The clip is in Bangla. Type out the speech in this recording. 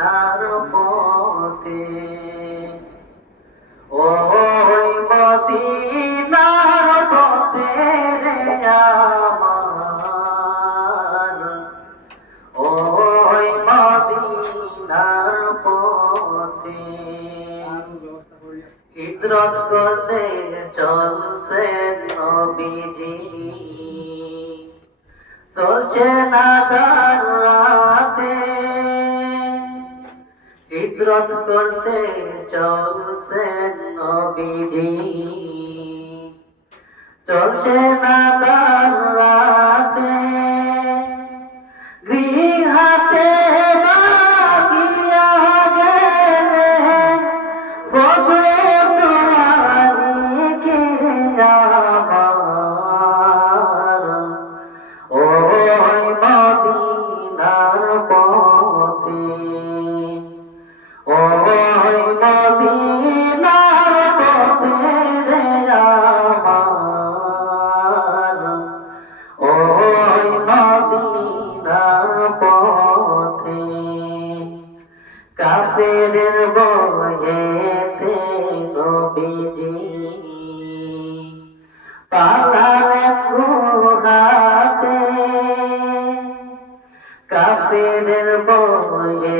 মদিনার পথে, ওই মদিনার পথে রে আমার, ওই মদিনার পথে হিজরত করতে চলছে নবীজি, চলছে না তার রাতে, হিজরত করতে চলছে নবীজি, চলছে না তার রাতে, গৃহাতে লাগিয়া গেলে ভগবানি কে আমার, ওই মদিনার পথে, ওই মদিনার পথে রে আমার, ওই মদিনার পথে কাফেরের বয়েতে নবীজি পালালেন গুহাতে, কাফেরের বয়ে